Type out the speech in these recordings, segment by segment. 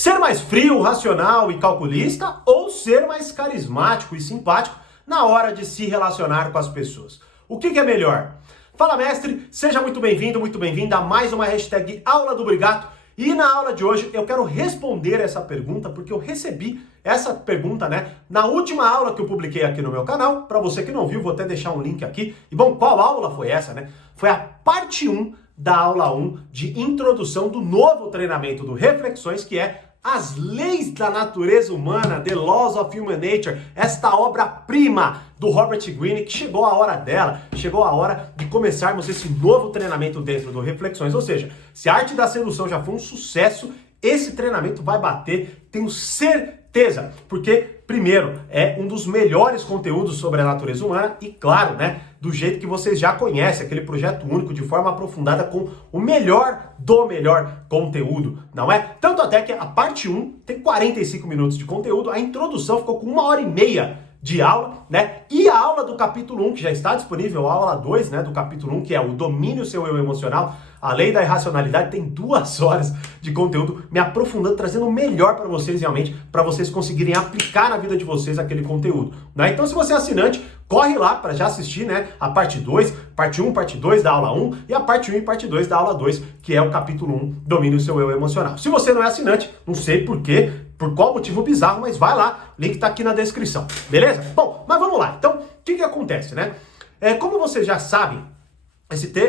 Ser mais frio, racional e calculista ou ser mais carismático e simpático na hora de se relacionar com as pessoas? O que é melhor? Fala, mestre! Seja muito bem-vindo, muito bem-vinda a mais uma hashtag Aula do Brigato. E na aula de hoje eu quero responder essa pergunta porque eu recebi essa pergunta, na última aula que eu publiquei aqui no meu canal. Para você que não viu, vou até deixar um link aqui. E bom, qual aula foi essa, Foi a parte 1 da aula 1 de introdução do novo treinamento do Reflexões, que é As Leis da Natureza Humana, The Laws of Human Nature, esta obra-prima do Robert Greene, que chegou a hora dela, chegou a hora de começarmos esse novo treinamento dentro do Reflexões. Ou seja, se a Arte da Sedução já foi um sucesso, esse treinamento vai bater, tenho certeza, porque, primeiro, é um dos melhores conteúdos sobre a natureza humana e, claro, do jeito que vocês já conhecem, aquele projeto único, de forma aprofundada, com o melhor do melhor conteúdo, não é? Tanto até que a parte 1 tem 45 minutos de conteúdo, a introdução ficou com 1h30 de aula, E a aula do capítulo 1, que já está disponível, a aula 2, do capítulo 1, que é o Domínio Seu Eu Emocional, a Lei da Irracionalidade, tem 2 horas de conteúdo me aprofundando, trazendo o melhor para vocês realmente, para vocês conseguirem aplicar na vida de vocês aquele conteúdo, Então, se você é assinante, corre lá para já assistir, a parte 2, parte 1, parte 2 da aula 1 e a parte 1 e parte 2 da aula 2, que é o capítulo 1, Domínio Seu Eu Emocional. Se você não é assinante, não sei por quê, por qual motivo bizarro, mas vai lá, link tá aqui na descrição, beleza? Bom, mas vamos lá. Então, o que acontece, Como vocês já sabem,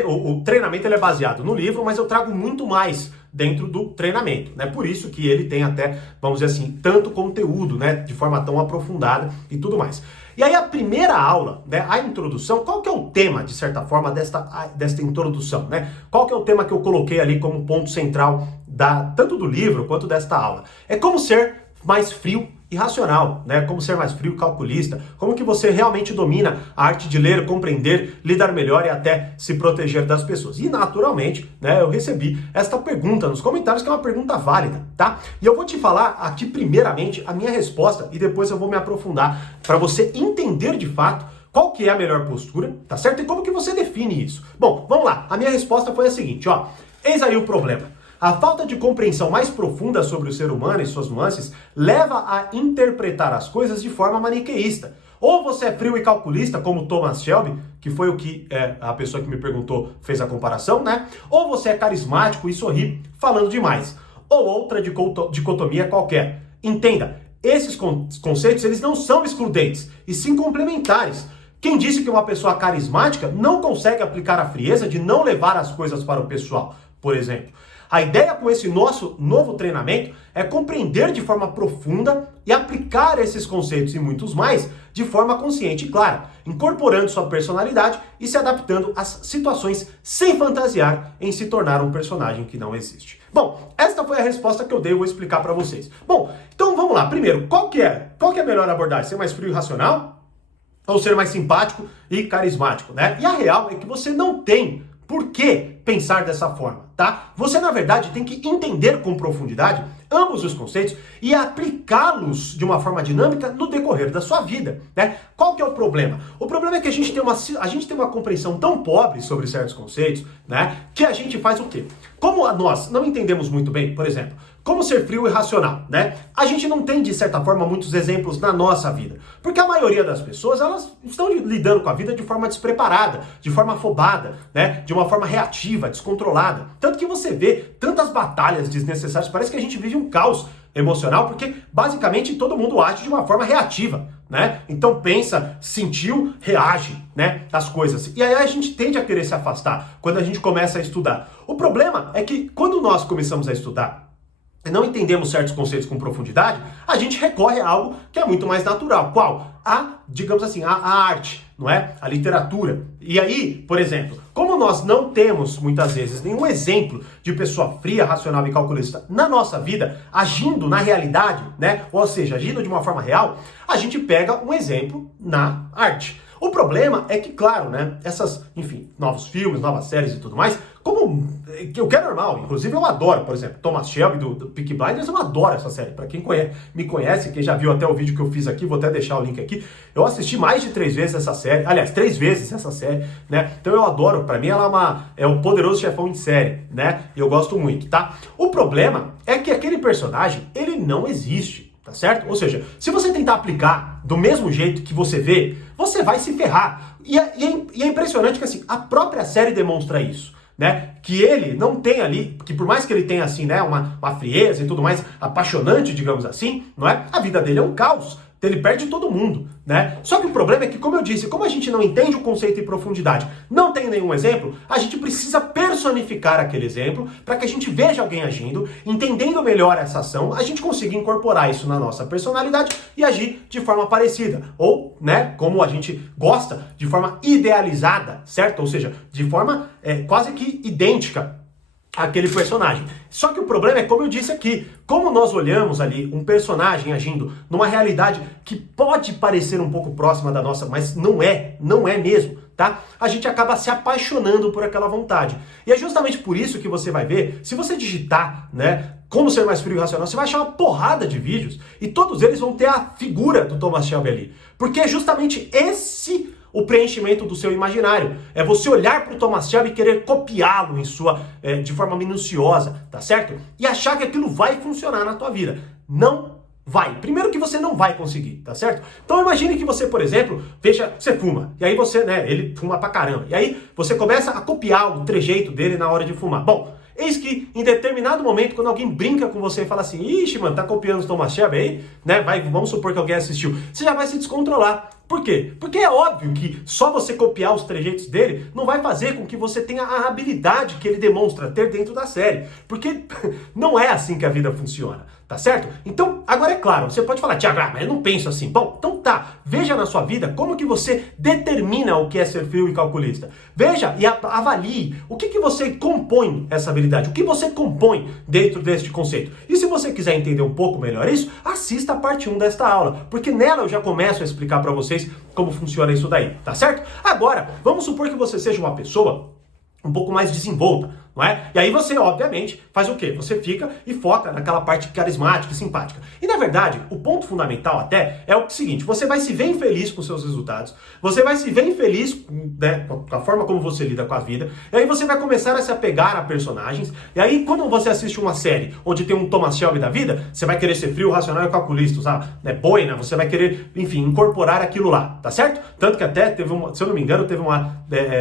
o treinamento ele é baseado no livro, mas eu trago muito mais dentro do treinamento, Por isso que ele tem até, vamos dizer assim, tanto conteúdo, de forma tão aprofundada e tudo mais. E aí a primeira aula, a introdução, qual que é o tema, de certa forma, desta introdução, Qual que é o tema que eu coloquei ali como ponto central tanto do livro quanto desta aula? É como ser mais frio e racional, Como ser mais frio, calculista, como que você realmente domina a arte de ler, compreender, lidar melhor e até se proteger das pessoas. E naturalmente, eu recebi esta pergunta nos comentários, que é uma pergunta válida, tá? E eu vou te falar aqui primeiramente a minha resposta e depois eu vou me aprofundar para você entender de fato qual que é a melhor postura, tá certo? E como que você define isso? Bom, vamos lá. A minha resposta foi a seguinte, eis aí o problema. A falta de compreensão mais profunda sobre o ser humano e suas nuances leva a interpretar as coisas de forma maniqueísta. Ou você é frio e calculista, como Thomas Shelby, que foi o que a pessoa que me perguntou fez a comparação, Ou você é carismático e sorri falando demais. Ou outra dicotomia qualquer. Entenda, esses conceitos eles não são excludentes, e sim complementares. Quem disse que uma pessoa carismática não consegue aplicar a frieza de não levar as coisas para o pessoal, por exemplo? A ideia com esse nosso novo treinamento é compreender de forma profunda e aplicar esses conceitos e muitos mais de forma consciente e clara, incorporando sua personalidade e se adaptando às situações sem fantasiar em se tornar um personagem que não existe. Bom, esta foi a resposta que eu dei, eu vou explicar para vocês. Bom, então vamos lá. Primeiro, qual que é a melhor abordagem? Ser mais frio e racional ou ser mais simpático e carismático, E a real é que você não tem por que pensar dessa forma, tá? Você, na verdade, tem que entender com profundidade ambos os conceitos e aplicá-los de uma forma dinâmica no decorrer da sua vida, Qual que é o problema? O problema é que a gente tem uma compreensão tão pobre sobre certos conceitos, que a gente faz o quê? Como nós não entendemos muito bem, por exemplo, como ser frio e racional, A gente não tem, de certa forma, muitos exemplos na nossa vida. Porque a maioria das pessoas, elas estão lidando com a vida de forma despreparada, de forma afobada, De uma forma reativa, descontrolada. Tanto que você vê tantas batalhas desnecessárias, parece que a gente vive um caos emocional, porque basicamente todo mundo age de uma forma reativa, Então pensa, sentiu, reage, às coisas. E aí a gente tende a querer se afastar quando a gente começa a estudar. O problema é que quando nós começamos a estudar e não entendemos certos conceitos com profundidade, a gente recorre a algo que é muito mais natural. Qual? Digamos assim, a arte, A literatura. E aí, por exemplo, como nós não temos, muitas vezes, nenhum exemplo de pessoa fria, racional e calculista na nossa vida, agindo na realidade, Ou seja, agindo de uma forma real, a gente pega um exemplo na arte. O problema é que, claro, essas, novos filmes, novas séries e tudo mais, o que é normal, inclusive eu adoro, por exemplo, Thomas Shelby do Peaky Blinders, eu adoro essa série. Pra quem me conhece, quem já viu até o vídeo que eu fiz aqui, vou até deixar o link aqui, eu assisti mais de 3 vezes essa série, aliás, 3 vezes essa série, né? Então eu adoro, pra mim ela é um poderoso chefão de série, né? E eu gosto muito, tá? O problema é que aquele personagem, ele não existe, tá certo? Ou seja, se você tentar aplicar do mesmo jeito que você vê, você vai se ferrar. E é impressionante que assim, a própria série demonstra isso. Né? Que ele não tem ali, que por mais que ele tenha assim, né, uma frieza e tudo mais apaixonante, digamos assim, não é? A vida dele é um caos. Ele perde todo mundo, né? Só que o problema é que, como eu disse, como a gente não entende o conceito em profundidade, não tem nenhum exemplo, a gente precisa personificar aquele exemplo para que a gente veja alguém agindo, entendendo melhor essa ação, a gente consiga incorporar isso na nossa personalidade e agir de forma parecida. Ou, né, como a gente gosta, de forma idealizada, certo? Ou seja, de forma quase que idêntica aquele personagem. Só que o problema é, como eu disse aqui, como nós olhamos ali um personagem agindo numa realidade que pode parecer um pouco próxima da nossa, mas não é mesmo, tá? A gente acaba se apaixonando por aquela vontade. E é justamente por isso que você vai ver, se você digitar, né, como ser mais frio e racional, você vai achar uma porrada de vídeos e todos eles vão ter a figura do Thomas Shelby ali. Porque é justamente esse o preenchimento do seu imaginário. É você olhar para o Thomas Shelby e querer copiá-lo de forma minuciosa, tá certo? E achar que aquilo vai funcionar na tua vida. Não vai. Primeiro que você não vai conseguir, tá certo? Então imagine que você, por exemplo, veja, você fuma. E aí você, né, ele fuma pra caramba. E aí você começa a copiar o trejeito dele na hora de fumar. Bom, eis que em determinado momento, quando alguém brinca com você e fala assim, ixi, mano, tá copiando o Thomas Shelby aí, né? Vamos supor que alguém assistiu. Você já vai se descontrolar. Por quê? Porque é óbvio que só você copiar os trejeitos dele não vai fazer com que você tenha a habilidade que ele demonstra ter dentro da série. Porque não é assim que a vida funciona, tá certo? Então, agora é claro, você pode falar, Thiago, mas eu não penso assim. Bom, então tá, veja na sua vida como que você determina o que é ser frio e calculista. Veja e avalie o que você compõe essa habilidade, o que você compõe dentro deste conceito. E se você quiser entender um pouco melhor isso, assista a parte 1 desta aula, porque nela eu já começo a explicar para vocês como funciona isso daí, tá certo? Agora, vamos supor que você seja uma pessoa um pouco mais desenvolta, não é? E aí você, obviamente, faz o quê? Você fica e foca naquela parte carismática e simpática. E na verdade, o ponto fundamental até é o seguinte, você vai se ver infeliz com seus resultados, você vai se ver infeliz, né, com a forma como você lida com a vida, e aí você vai começar a se apegar a personagens, e aí quando você assiste uma série onde tem um Thomas Shelby da vida, você vai querer ser frio, racional e calculista, usar, né, boina, você vai querer, enfim, incorporar aquilo lá, tá certo? Tanto que até teve se eu não me engano, teve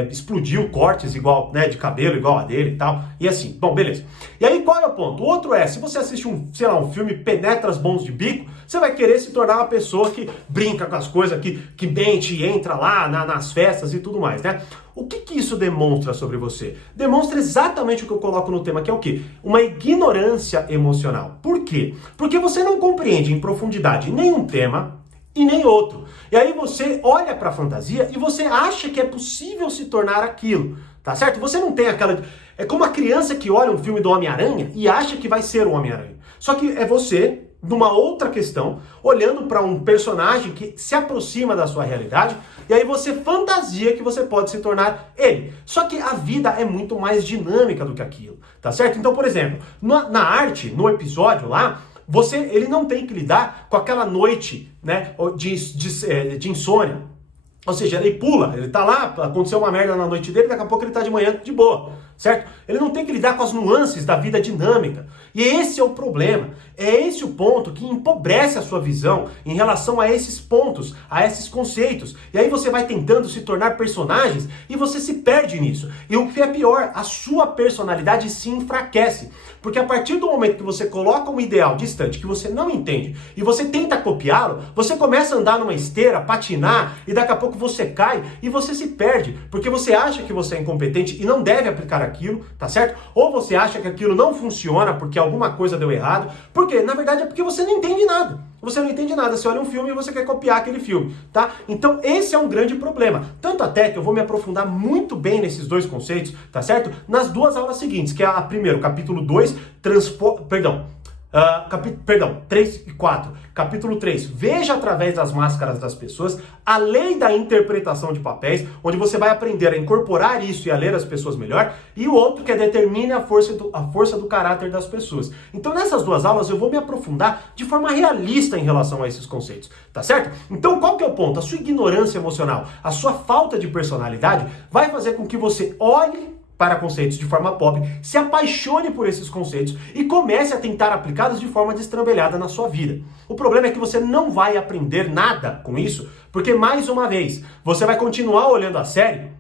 explodiu cortes igual, né, de cabelo igual a dele e tal, e assim, bom, beleza. E aí qual é o ponto? O outro é, se você assiste um filme Penetra os Bons de Bico, você vai querer se tornar uma pessoa que brinca com as coisas, que mente e entra lá nas festas e tudo mais, né? O que isso demonstra sobre você? Demonstra exatamente o que eu coloco no tema, que é o quê? Uma ignorância emocional. Por quê? Porque você não compreende em profundidade nenhum tema e nem outro. E aí você olha para a fantasia e você acha que é possível se tornar aquilo, tá certo? Você não tem aquela... É como a criança que olha um filme do Homem-Aranha e acha que vai ser o Homem-Aranha. Só que é você, numa outra questão, olhando para um personagem que se aproxima da sua realidade, e aí você fantasia que você pode se tornar ele. Só que a vida é muito mais dinâmica do que aquilo, tá certo? Então, por exemplo, na arte, no episódio lá, ele não tem que lidar com aquela noite, né, de insônia. Ou seja, ele pula, ele tá lá, aconteceu uma merda na noite dele, daqui a pouco ele tá de manhã de boa, certo? Ele não tem que lidar com as nuances da vida dinâmica. E esse é o problema. É esse o ponto que empobrece a sua visão em relação a esses pontos, a esses conceitos. E aí você vai tentando se tornar personagens e você se perde nisso. E o que é pior, a sua personalidade se enfraquece. Porque a partir do momento que você coloca um ideal distante, que você não entende, e você tenta copiá-lo, você começa a andar numa esteira, patinar, e daqui a pouco você cai e você se perde. Porque você acha que você é incompetente e não deve aplicar aquilo, tá certo? Ou você acha que aquilo não funciona porque alguma coisa deu errado. Por quê? Na verdade é porque você não entende nada. Você não entende nada, você olha um filme e você quer copiar aquele filme, tá? Então esse é um grande problema. Tanto até que eu vou me aprofundar muito bem nesses dois conceitos, tá certo? Nas duas aulas seguintes, que é a primeira, o capítulo 2, Perdão, 3 e 4. Capítulo 3. Veja através das máscaras das pessoas a lei da interpretação de papéis, onde você vai aprender a incorporar isso e a ler as pessoas melhor. E o outro que é determine a força do caráter das pessoas. Então nessas duas aulas eu vou me aprofundar de forma realista em relação a esses conceitos, tá certo? Então qual que é o ponto? A sua ignorância emocional, a sua falta de personalidade vai fazer com que você olhe para conceitos de forma pop, se apaixone por esses conceitos e comece a tentar aplicá-los de forma destrambelhada na sua vida. O problema é que você não vai aprender nada com isso, porque mais uma vez, você vai continuar olhando a série,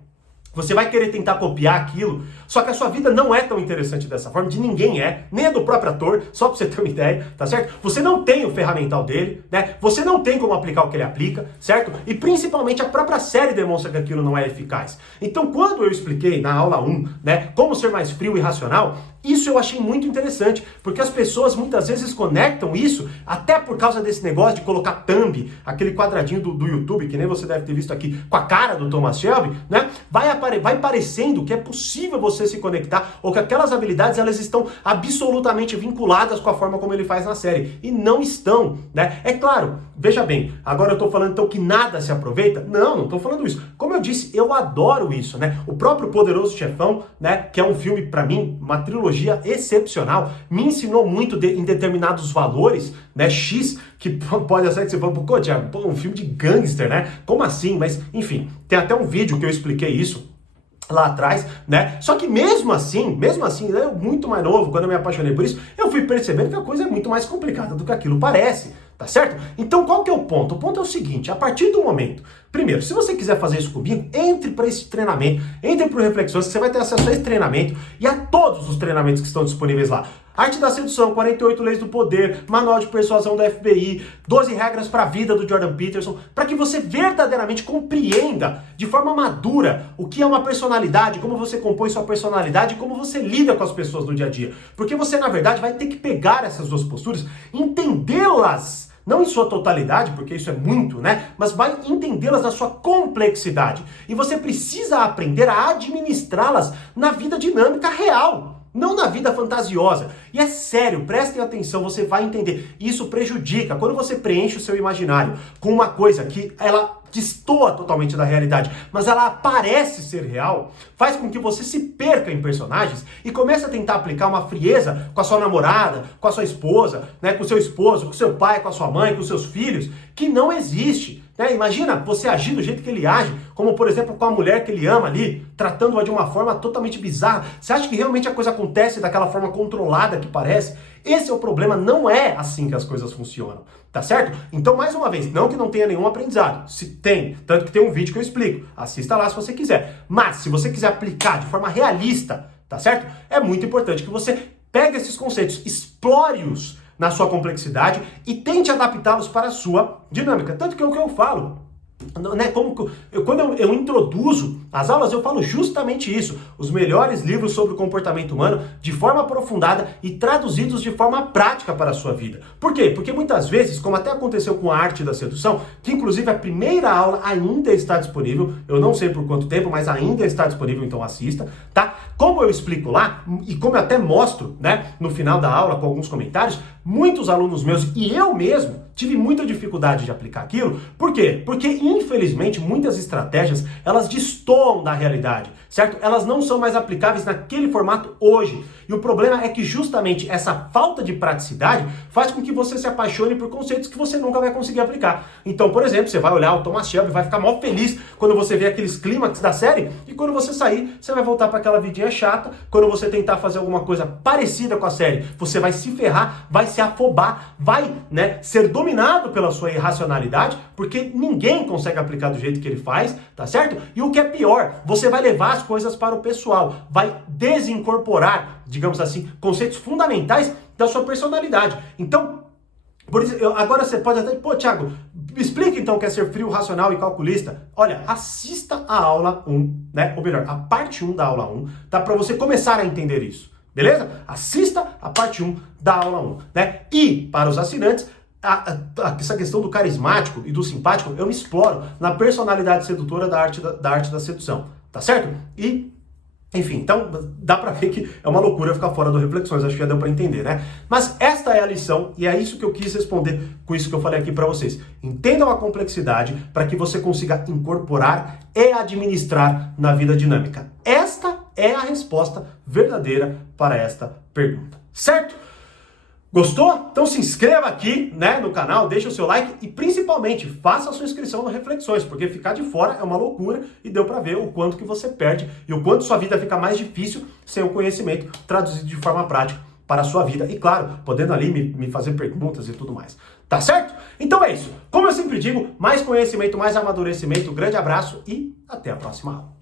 você vai querer tentar copiar aquilo, só que a sua vida não é tão interessante dessa forma, de ninguém é, nem é do próprio ator, só pra você ter uma ideia, tá certo? Você não tem o ferramental dele, né? Você não tem como aplicar o que ele aplica, certo? E principalmente a própria série demonstra que aquilo não é eficaz. Então quando eu expliquei na aula 1, né, como ser mais frio e racional, isso eu achei muito interessante, porque as pessoas muitas vezes conectam isso, até por causa desse negócio de colocar thumb, aquele quadradinho do YouTube, que nem você deve ter visto aqui, com a cara do Thomas Shelby, né? Vai parecendo que é possível você se conectar, ou que aquelas habilidades elas estão absolutamente vinculadas com a forma como ele faz na série. E não estão, né? É claro, veja bem, agora eu tô falando então que nada se aproveita? Não tô falando isso. Como eu disse, eu adoro isso, né? O próprio Poderoso Chefão, né? Que é um filme, pra mim, uma trilogia excepcional, me ensinou muito em determinados valores, né? X, que pode ser que você fale, pô, Thiago, um filme de gangster, né? Como assim? Mas, enfim, tem até um vídeo que eu expliquei isso lá atrás, né? Só que mesmo assim, eu muito mais novo, quando eu me apaixonei por isso, eu fui percebendo que a coisa é muito mais complicada do que aquilo parece, tá certo? Então qual que é o ponto? O ponto é o seguinte, a partir do momento, primeiro, se você quiser fazer isso comigo, entre para esse treinamento, entre para o Reflexões, que você vai ter acesso a esse treinamento e a todos os treinamentos que estão disponíveis lá. Arte da Sedução, 48 Leis do Poder, Manual de Persuasão da FBI, 12 Regras para a Vida do Jordan Peterson, para que você verdadeiramente compreenda de forma madura o que é uma personalidade, como você compõe sua personalidade e como você lida com as pessoas no dia a dia. Porque você, na verdade, vai ter que pegar essas duas posturas, entendê-las, não em sua totalidade, porque isso é muito, né? Mas vai entendê-las na sua complexidade. E você precisa aprender a administrá-las na vida dinâmica real. Não na vida fantasiosa. E é sério, prestem atenção, você vai entender. Isso prejudica. Quando você preenche o seu imaginário com uma coisa que ela destoa totalmente da realidade, mas ela parece ser real, faz com que você se perca em personagens e comece a tentar aplicar uma frieza com a sua namorada, com a sua esposa, né, com o seu esposo, com o seu pai, com a sua mãe, com os seus filhos, que não existe. Imagina você agir do jeito que ele age, como por exemplo com a mulher que ele ama ali, tratando-a de uma forma totalmente bizarra. Você acha que realmente a coisa acontece daquela forma controlada que parece? Esse é o problema, não é assim que as coisas funcionam, tá certo? Então, mais uma vez, não que não tenha nenhum aprendizado, se tem, tanto que tem um vídeo que eu explico, assista lá se você quiser. Mas, se você quiser aplicar de forma realista, tá certo? É muito importante que você pegue esses conceitos, explore-os na sua complexidade e tente adaptá-los para a sua dinâmica. Tanto que é o que eu falo, né? Quando eu introduzo as aulas, eu falo justamente isso. Os melhores livros sobre o comportamento humano de forma aprofundada e traduzidos de forma prática para a sua vida. Por quê? Porque muitas vezes, como até aconteceu com a Arte da Sedução, que inclusive a primeira aula ainda está disponível, eu não sei por quanto tempo, mas ainda está disponível, então assista, tá? Como eu explico lá, e como eu até mostro, né, no final da aula com alguns comentários, muitos alunos meus e eu mesmo tive muita dificuldade de aplicar aquilo. Por quê? Porque, infelizmente, muitas estratégias, elas destoam da realidade, certo? Elas não são mais aplicáveis naquele formato hoje. E o problema é que justamente essa falta de praticidade faz com que você se apaixone por conceitos que você nunca vai conseguir aplicar. Então, por exemplo, você vai olhar o Thomas Shelby, vai ficar mó feliz quando você vê aqueles clímax da série, e quando você sair, você vai voltar para aquela vidinha chata. Quando você tentar fazer alguma coisa parecida com a série, você vai se ferrar, vai se afobar, vai, né, ser dominado pela sua irracionalidade, porque ninguém consegue aplicar do jeito que ele faz, tá certo? E o que é pior, você vai levar as coisas para o pessoal, vai desincorporar, digamos assim, conceitos fundamentais da sua personalidade. Então, por isso, agora você pode até, pô, Thiago, explica então o que é ser frio, racional e calculista. Olha, assista a aula 1, né? Ou melhor, a parte 1 da aula 1, tá? Para você começar a entender isso, beleza? Assista a parte 1 da aula 1, né? E, para os assinantes, essa questão do carismático e do simpático, eu me exploro na personalidade sedutora da arte da sedução, tá certo? E Enfim, então dá pra ver que é uma loucura ficar fora do Reflexões, acho que já deu pra entender, né? Mas esta é a lição e é isso que eu quis responder com isso que eu falei aqui pra vocês. Entendam a complexidade para que você consiga incorporar e administrar na vida dinâmica. Esta é a resposta verdadeira para esta pergunta, certo? Gostou? Então se inscreva aqui, né, no canal, deixa o seu like e principalmente faça a sua inscrição no Reflexões, porque ficar de fora é uma loucura e deu pra ver o quanto que você perde e o quanto sua vida fica mais difícil sem o conhecimento traduzido de forma prática para a sua vida. E claro, podendo ali me fazer perguntas e tudo mais. Tá certo? Então é isso. Como eu sempre digo, mais conhecimento, mais amadurecimento. Grande abraço e até a próxima aula.